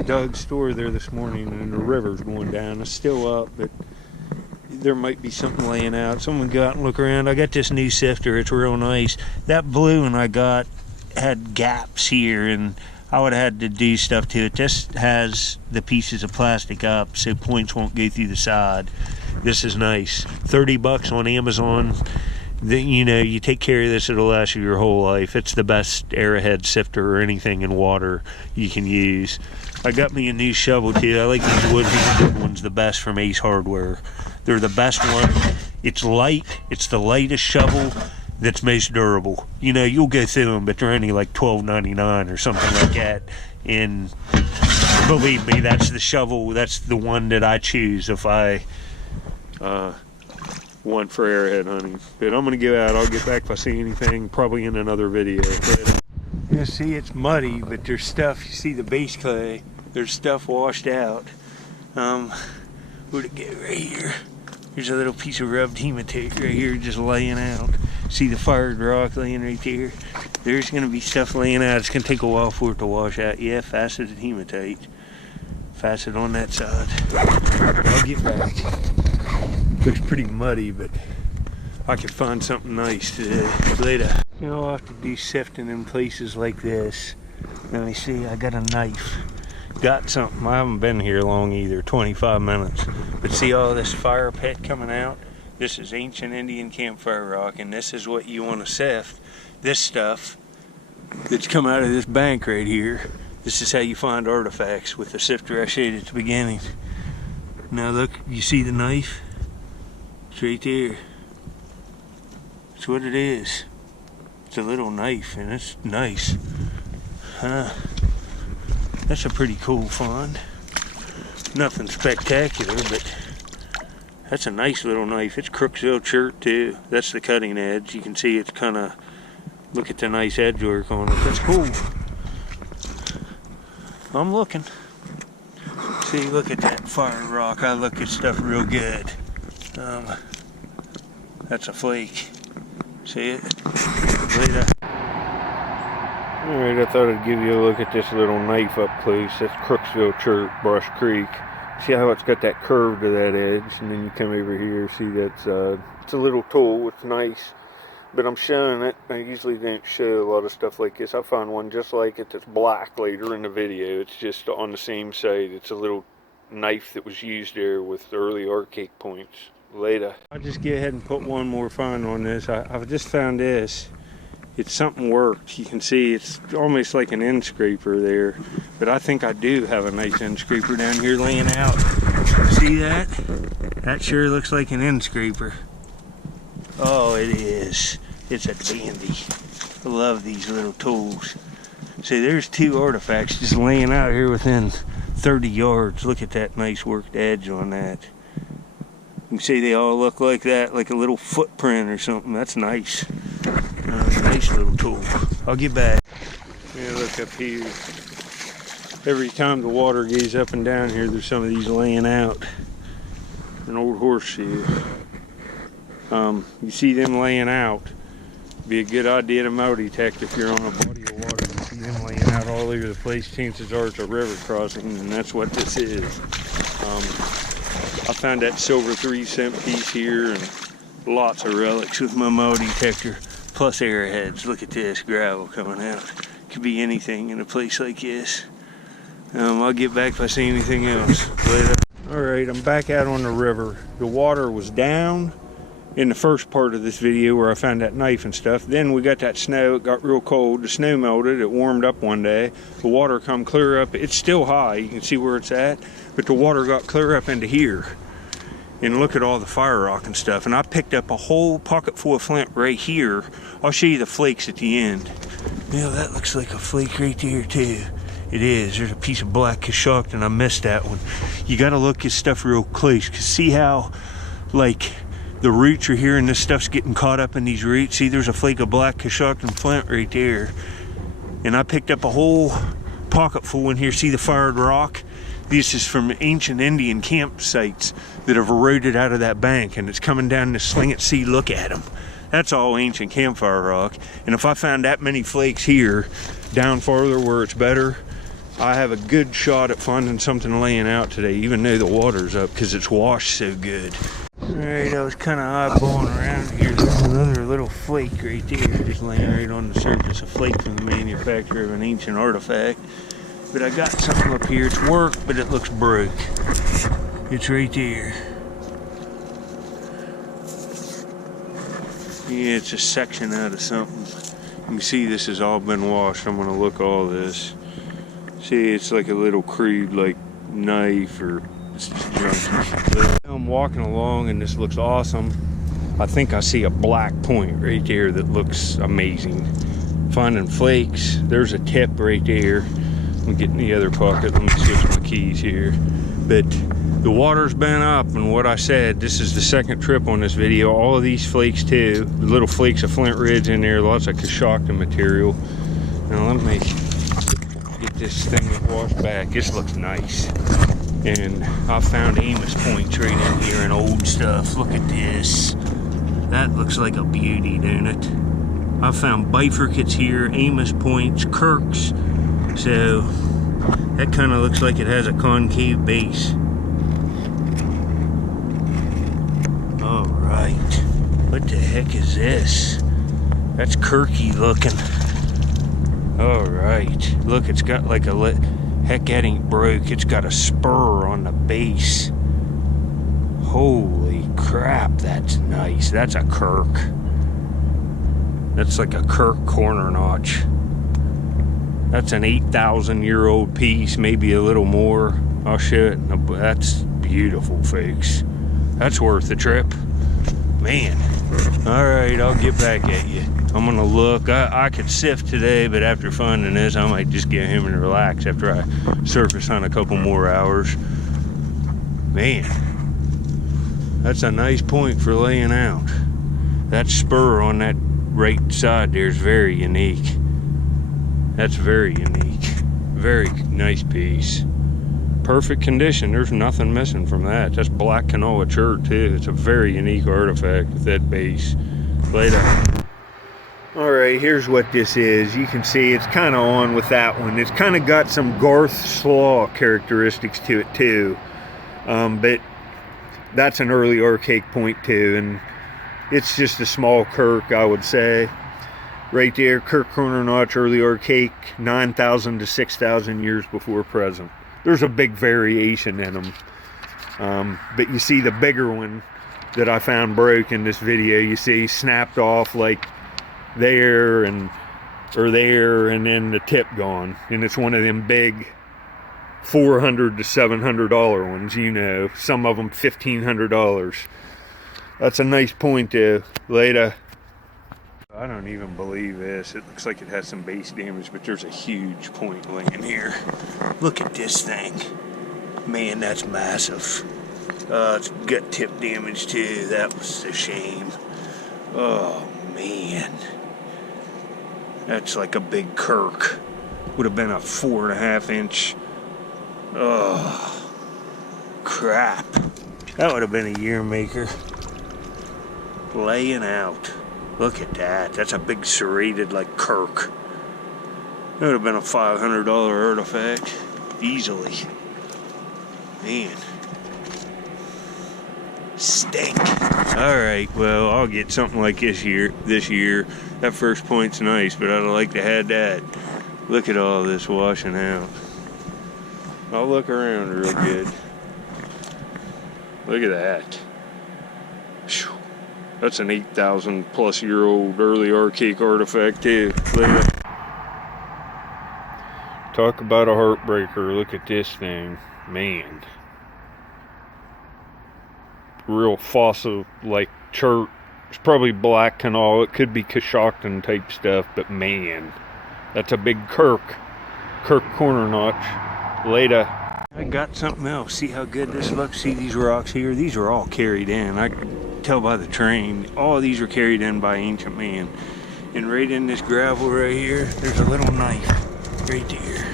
I dug store there this morning and the river's going down. It's still up, but there might be something laying out. Someone go out and look around. I got this new sifter. It's real nice. That blue one I got had gaps here, and I would have had to do stuff to it. This has the pieces of plastic up so points won't go through the side. This is nice. $30 on Amazon. You know, you take care of this, it'll last you your whole life. It's the best Arrowhead sifter or anything in water you can use. I got me a new shovel too. I like these wood ones the best from Ace Hardware. They're the best one. It's light. It's the lightest shovel that's most durable. You know, you'll go through them, but they're only like $12.99 or something like that. And believe me, that's the shovel. That's the one that I choose if I want for arrowhead hunting. But I'm gonna go out. I'll get back if I see anything, probably in another video. But you see, it's muddy, but there's stuff. You see the base clay. There's stuff washed out. Where'd it go? Right here. There's a little piece of rubbed hematite right here, just laying out. See the fired rock laying right there? There's gonna be stuff laying out. It's gonna take a while for it to wash out. Yeah, faceted hematite. Facet on that side. I'll get back. Looks pretty muddy, but I could find something nice today. Later. You know, I'll have to do sifting in places like this. Let me see, I got a knife. Got something. I haven't been here long either, 25 minutes. But see all this fire pit coming out? This is ancient Indian campfire rock, and this is what you want to sift. This stuff that's come out of this bank right here. This is how you find artifacts with the sifter I showed at the beginning. Now look, you see the knife? It's right there. That's what it is. It's a little knife, and it's nice. That's a pretty cool find. Nothing spectacular, but that's a nice little knife. It's Cousteau chert too. That's the cutting edge. You can see it's kind of, look at the nice edge work on it. That's cool. I'm looking. See, look at that fire rock. I look at stuff real good. That's a flake. See it? Later. Alright, I thought I'd give you a look at this little knife up close. That's Cousteau chert, Brush Creek. See how it's got that curve to that edge, and then you come over here, see that's it's a little tool. It's nice, but I'm showing it. I usually don't show a lot of stuff like this. I found one just like it that's black later in the video. It's just on the same side. It's a little knife that was used there with the early archaic points. Later. I'll just go ahead and put one more find on this. I've just found this. It's something worked. You can see it's almost like an end scraper there, but I think I do have a nice end scraper down here laying out. See that? That sure looks like an end scraper. Oh, it is. It's a dandy. I love these little tools. See, there's two artifacts just laying out here within 30 yards. Look at that nice worked edge on that. You can see they all look like that, like a little footprint or something. That's nice. Nice little tool. I'll get back. Yeah, look up here. Every time the water goes up and down here, there's some of these laying out. An old horseshoe. You see them laying out. Be a good idea to metal detect if you're on a body of water. You see them laying out all over the place. Chances are it's a river crossing, and that's what this is. I found that silver 3-cent piece here, and lots of relics with my metal detector. Plus arrowheads. Look at this gravel coming out. Could be anything in a place like this. I'll get back if I see anything else. Later. Alright, I'm back out on the river. The water was down in the first part of this video where I found that knife and stuff. Then we got that snow. It got real cold. The snow melted. It warmed up one day. The water come clear up. It's still high. You can see where it's at. But the water got clear up into here. And look at all the fire rock and stuff. And I picked up a whole pocket full of flint right here. I'll show you the flakes at the end. Yeah, that looks like a flake right there too. It is. There's a piece of black Cousteau, and I missed that one. You got to look at stuff real close. Cause see how, like, the roots are here and this stuff's getting caught up in these roots. See, there's a flake of black Cousteau and flint right there. And I picked up a whole pocket full in here. See the fired rock? This is from ancient Indian campsites that have eroded out of that bank, and it's coming down to sling it. See, look at them. That's all ancient campfire rock. And if I found that many flakes here, down farther where it's better, I have a good shot at finding something laying out today, even though the water's up, because it's washed so good. Alright, I was kind of eyeballing around here. There's another little flake right there, just laying right on the surface. A flake from the manufacturer of an ancient artifact. But I got something up here. It's worked, but it looks broke. It's right there. Yeah, it's a section out of something. You can see this has all been washed. I'm gonna look all this. See, it's like a little crude, like knife or it's just junky. But I'm walking along and this looks awesome. I think I see a black point right there that looks amazing. Finding flakes. There's a tip right there. I'm getting the other pocket. Let me switch my keys here. But the water's been up, and what I said, this is the second trip on this video. All of these flakes too, the little flakes of Flint Ridge in there, lots of Cousteau material. Now let me get this thing washed back. This looks nice. And I found Amos points right in here and old stuff. Look at this. That looks like a beauty, don't it? I found bifurcates here, Amos points, Kirks. So that kind of looks like it has a concave base. All right, what the heck is this? That's Kirky looking. All right, look, it's got like a heck, that ain't broke. It's got a spur on the base. Holy crap, that's nice. That's a Kirk. That's like a Kirk corner notch. That's an 8,000-year-old piece, maybe a little more. I'll show it. That's beautiful, folks. That's worth the trip. Man. All right, I'll get back at you. I'm gonna look. I could sift today, but after finding this, I might just get him and relax after I surface on a couple more hours. Man, that's a nice point for laying out. That spur on that right side there is very unique. That's very unique. Very nice piece. Perfect condition. There's nothing missing from that. That's black canola chert too. It's a very unique artifact with that base. Later. Alright, here's what this is. You can see it's kind of on with that one. It's kind of got some Garth Slaw characteristics to it too. But that's an early archaic point too. And it's just a small Kirk, I would say. Right there, Kirk corner notch, early archaic, 9,000 to 6,000 years before present. There's a big variation in them. But you see the bigger one that I found broke in this video, you see snapped off like there and then the tip gone. And it's one of them big $400 to $700 ones, you know, some of them $1,500. That's a nice point though. Later. I don't even believe this. It looks like it has some base damage, but there's a huge point laying here. Look at this thing. Man, that's massive. It's got tip damage too. That was a shame. Oh, man. That's like a big Kirk. Would have been a 4.5 inch. Oh, crap. That would have been a year maker. Laying out. Look at that. That's a big serrated like Kirk. That would have been a $500 artifact. Easily. Man. Stink. Alright, well, I'll get something like this year. That first point's nice, but I'd like to have that. Look at all this washing out. I'll look around real good. Look at that. Whew. That's an 8,000 plus year old early archaic artifact too. Talk about a heartbreaker. Look at this thing. Man. Real fossil like chert. It's probably black and all. It could be Cousteau type stuff, but man. That's a big Kirk. Kirk corner notch. Later. I got something else. See how good this looks? See these rocks here? These are all carried in. I can tell by the train. All of these were carried in by ancient man. And right in this gravel right here, there's a little knife right there.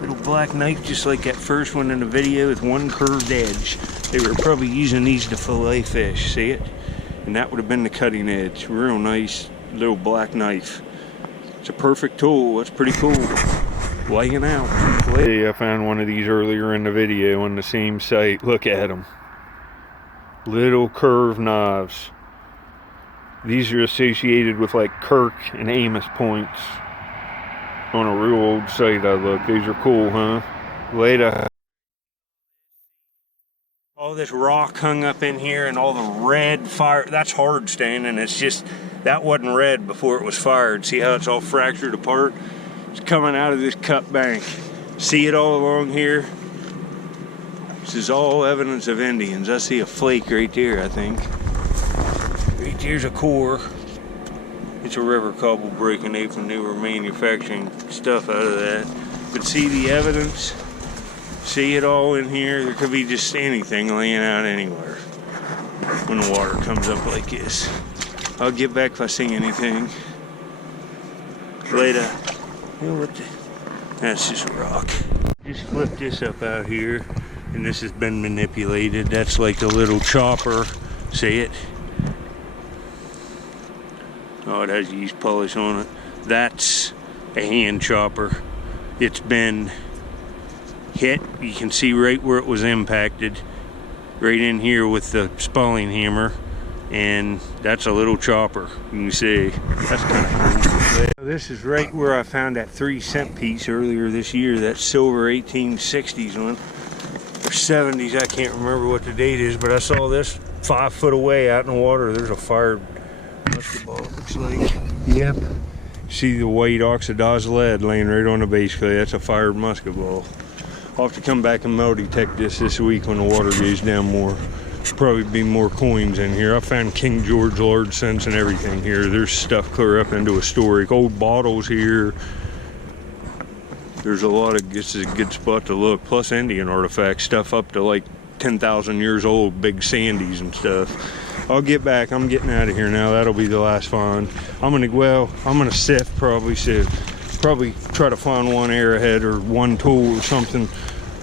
Little black knife, just like that first one in the video with one curved edge. They were probably using these to fillet fish. See it? And that would have been the cutting edge. Real nice little black knife. It's a perfect tool. That's pretty cool. laying out. Hey, I found one of these earlier in the video on the same site. Look at them. Little curved knives. These are associated with like Kirk and Amos points. On a real old site I looked. These are cool, huh? Later. All this rock hung up in here and all the red fire. That's hard standing. It's just, that wasn't red before it was fired. See how it's all fractured apart? It's coming out of this cut bank. See it all along here? This is all evidence of Indians. I see a flake right there, I think. Right there's a core. It's a river cobble breaking in from they were manufacturing stuff out of that. But see the evidence? See it all in here? There could be just anything laying out anywhere when the water comes up like this. I'll get back if I see anything. Later. What the? That's just a rock. Just flip this up out here, and this has been manipulated. That's like a little chopper. See it? Oh, it has yeast polish on it. That's a hand chopper. It's been hit. You can see right where it was impacted. Right in here with the spalling hammer. And that's a little chopper. You can see. That's kind of cool. This is right where I found that 3-cent piece earlier this year. That silver 1860s one. Or 70s. I can't remember what the date is. But I saw this 5 foot away out in the water. There's a fired musket ball, it looks like. Yep. See the white oxidized lead laying right on the base clay. That's a fired musket ball. I'll have to come back and metal detect this week when the water goes down more. Probably be more coins in here. I found King George large cents and everything here. There's stuff clear up into a storage. Old bottles here. There's a lot of, this is a good spot to look. Plus Indian artifacts, stuff up to like 10,000 years old, big sandies and stuff. I'll get back. I'm getting out of here now. That'll be the last find. I'm gonna sift, probably try to find one arrowhead or one tool or something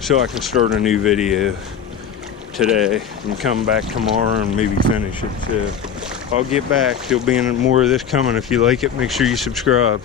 so I can start a new video today and come back tomorrow and maybe finish it. So I'll get back. There'll be more of this coming. If you like it, make sure you subscribe.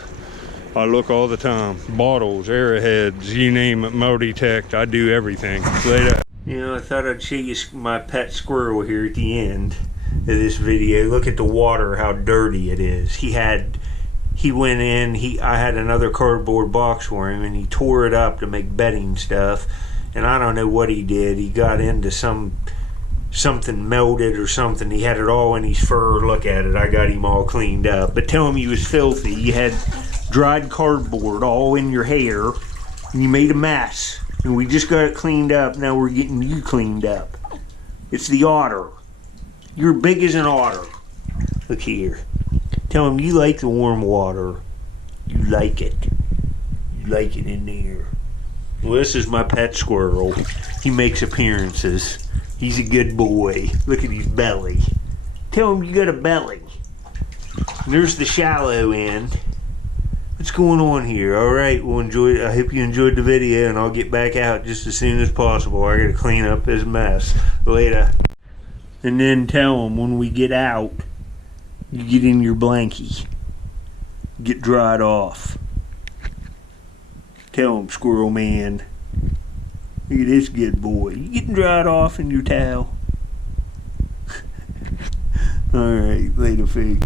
I look all the time. Bottles, arrowheads, you name it, metal detect. I do everything. Later. You know, I thought I'd show you my pet squirrel here at the end of this video. Look at the water, how dirty it is. He went in, I had another cardboard box for him, and he tore it up to make bedding stuff. And I don't know what he did. He got into something melted or something. He had it all in his fur. Look at it. I got him all cleaned up. But tell him he was filthy. You had dried cardboard all in your hair, and you made a mess. And we just got it cleaned up. Now we're getting you cleaned up. It's the otter. You're big as an otter. Look here. Tell him you like the warm water. You like it. You like it in there. Well, this is my pet squirrel. He makes appearances. He's a good boy. Look at his belly. Tell him you got a belly. And there's the shallow end. What's going on here? Alright, well I hope you enjoyed the video, and I'll get back out just as soon as possible. I gotta clean up this mess. Later. And then tell him when we get out, you get in your blankie. Get dried off. Tell him, Squirrel Man. Look at this good boy. You getting dried off in your towel? Alright, later, fig.